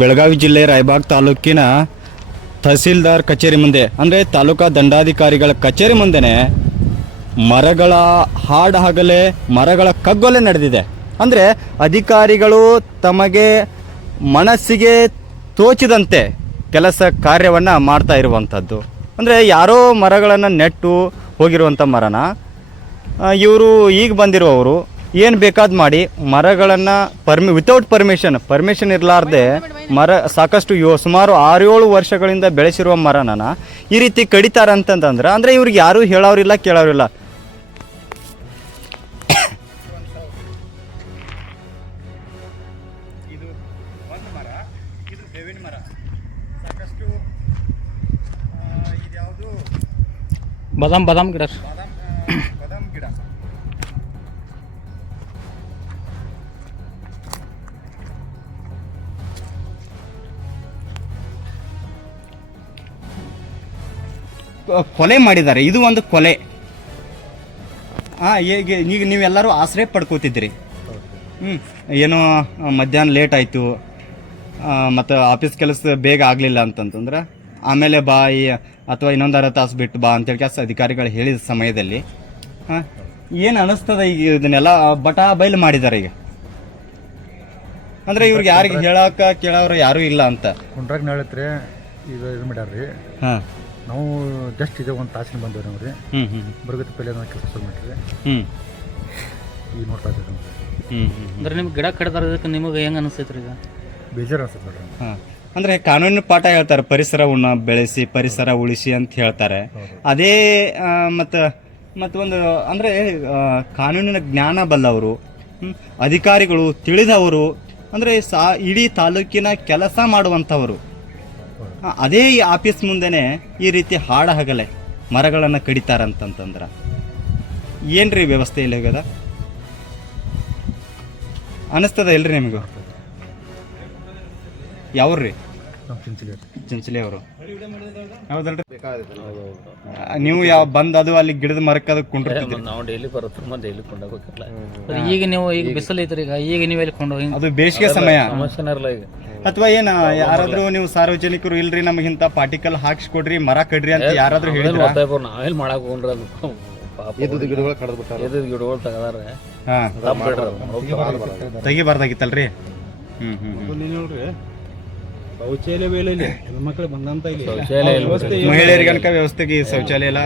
ಬೆಳಗಾವಿ ಜಿಲ್ಲೆ ರಾಯಬಾಗ್ ತಾಲೂಕಿನ ತಹಸೀಲ್ದಾರ್ ಕಚೇರಿ ಮುಂದೆ ಅಂದರೆ ತಾಲೂಕಾ ದಂಡಾಧಿಕಾರಿಗಳ ಕಚೇರಿ ಮುಂದೆನೇ ಮರಗಳ ಹಾಡಹಗಲೇ ಮರಗಳ ಕಗ್ಗೊಲೆ ನಡೆದಿದೆ. ಅಂದರೆ ಅಧಿಕಾರಿಗಳು ತಮಗೆ ಮನಸ್ಸಿಗೆ ತೋಚಿದಂತೆ ಕೆಲಸ ಕಾರ್ಯವನ್ನು ಮಾಡ್ತಾ ಇರುವಂಥದ್ದು. ಅಂದರೆ ಯಾರೋ ಮರಗಳನ್ನು ನೆಟ್ಟು ಹೋಗಿರುವಂಥ ಮರನ ಇವರು ಈಗ ಬಂದಿರುವವರು ಏನು ಬೇಕಾದ್ ಮಾಡಿ ಮರಗಳನ್ನು ವಿತೌಟ್ ಪರ್ಮಿಷನ್ ಇರಲಾರ್ದೆ ಸಾಕಷ್ಟು ಸುಮಾರು 6-7 ವರ್ಷಗಳಿಂದ ಬೆಳೆಸಿರುವ ಮರನ ಈ ರೀತಿ ಕಡಿತಾರೆ ಅಂತಂದ್ರೆ ಅಂದರೆ ಇವ್ರಿಗೆ ಯಾರೂ ಹೇಳೋರಿಲ್ಲ ಕೇಳೋರಿಲ್ಲ. ಇದು ಒಂದು ಮರ, ಇದು ಬೇವಿನ ಮರ. ಸಾಕಷ್ಟು ಇದ್ಯಾವುದು ಬಾದಾಮ್ ಗಿಡ ಬಾದಾಮ್ ಗಿಡ. ಕೊಲೆ ಮಾಡಿದ್ದಾರೆ. ಇದು ಒಂದು ಕೊಲೆ. ಈಗ ನೀವೆಲ್ಲರೂ ಆಶ್ರಯ ಪಡ್ಕೋತಿದ್ರಿ. ಏನೋ ಮಧ್ಯಾಹ್ನ ಲೇಟ್ ಆಯಿತು ಮತ್ತು ಆಫೀಸ್ ಕೆಲಸ ಬೇಗ ಆಗಲಿಲ್ಲ ಅಂತಂತಂದ್ರೆ ಆಮೇಲೆ ಬಾ ಅಥವಾ ಇನ್ನೊಂದು ಅರ್ಧ ತಾಸು ಬಿಟ್ಟು ಬಾ ಅಂತೇಳಿ ಕೆಲಸ ಅಧಿಕಾರಿಗಳು ಹೇಳಿದ ಸಮಯದಲ್ಲಿ ಏನು ಅನ್ನಿಸ್ತದೆ? ಈಗ ಇದನ್ನೆಲ್ಲ ಬೈಲು ಮಾಡಿದ್ದಾರೆ. ಈಗ ಅಂದರೆ ಇವ್ರಿಗೆ ಯಾರಿಗೆ ಹೇಳೋಕೆ ಕೇಳೋರು ಯಾರೂ ಇಲ್ಲ ಅಂತ ಕುಂಡ್ರಾಗ ನಾಳೆ ಇದು ಮಾಡ್ಯಾರ್ರಿ. ಹಾಂ, ನಾವು ಜಸ್ಟ್ ಇದೆ ಒಂದು ತಾಸಿನ ಬಂದೇವೆ ನಾವು ರೀ. ಬರಗತಿ ಪೈಲೆ ಕೆಲಸ ಶುರು ಮಾಡಿರಿ. ಈಗ ನೋಡ್ತಾ ಇದ್ದೀವಿ. ಅಂದ್ರೆ ನಿಮ್ಗೆ ಗಿಡ ಕಡ್ದಾರ ನಿಮಗೆ ಹೆಂಗೆ ಅನಿಸ್ತೈತ್ರಿ? ಈಗ ಬೇಜಾರು ಅನ್ಸುತ್ತೆ ನೋಡ್ರಿ. ಹಾಂ, ಅಂದರೆ ಕಾನೂನಿನ ಪಾಠ ಹೇಳ್ತಾರೆ, ಪರಿಸರ ಬೆಳೆಸಿ ಪರಿಸರ ಉಳಿಸಿ ಅಂತ ಹೇಳ್ತಾರೆ. ಅದೇ ಮತ್ತು ಒಂದು ಅಂದರೆ ಕಾನೂನಿನ ಜ್ಞಾನ ಬಲ್ಲವರು, ಅಧಿಕಾರಿಗಳು ತಿಳಿದವರು, ಅಂದರೆ ಇಡೀ ತಾಲೂಕಿನ ಕೆಲಸ ಮಾಡುವಂಥವರು ಅದೇ ಈ ಆಫೀಸ್ ಮುಂದೆನೇ ಈ ರೀತಿ ಹಾಡಹಗಲೇ ಮರಗಳನ್ನು ಕಡಿತಾರಂತಂದ್ರೆ ಏನ್ರಿ ವ್ಯವಸ್ಥೆ ಇಲ್ಲ ಹೋಗ್ಯದ ಅನಿಸ್ತದ ಇಲ್ರಿ ನಿಮಗೂ? ಯಾವ್ರಿ? ಚಿಂಚಲಿ ಅವರು ಹೌದಲ್ರಿ? ನೀವು ಬಂದ್ ಅದು ಅಲ್ಲಿ ಗಿಡದ ಮರಕ್ಕೆ ಅದು ಕುಂಡ್ರಿ ನಾವು ಡೈಲಿ ಬರುತ್ತೆ ಡೈಲಿ ಕೊಂಡೋಗ್ಬೇಕಲ್ಲ. ಈಗ ಬಿಸಿಲು ಐತ್ರಿ. ಈಗ ನೀವು ಎಲ್ಲಿ ಕೊಂಡೋಗಿ ಅದು ಬೇಸಿಗೆ ಸಮಯ ಸಮಸ್ಯೆನಲ್ಲ ಈಗ. ಅಥವಾ ಏನ ಯಾರಾದ್ರೂ ನೀವು ಸಾರ್ವಜನಿಕರು ಇಲ್ರಿ ನಮಗಿಂತ ಪಾರ್ಟಿಕಲ್ ಹಾಕ್ಸ್ಕೊಡ್ರಿ ಮರ ಕಡ್ರಿ ಅಂತ ಯಾರಾದ್ರೂ ಹೇಳಿದ್ರ? ನಾವೆಲ್ಲಿ ಮಾಡಕ್ ಹೋಗ್ರಿ ಅದು ಗಿಡಗಳು ಕಡ್ದು ಗಿಡಗಳು ತಗದಾರ ತೆಗಿಬಾರ್ದಾಗಿತ್ತಲ್ರಿ. ನೋಡ್ರಿ ಶೌಚಾಲಯ ವೇಳೆಯಲ್ಲಿ ಹೆಣ್ಮಕ್ಳು ಬಂದಂತ ಇಲ್ಲಿ ಮಹಿಳೆಯರಿಗೆ ಅನ್ಕ ವ್ಯವಸ್ಥೆಗೆ ಶೌಚಾಲಯ ಎಲ್ಲ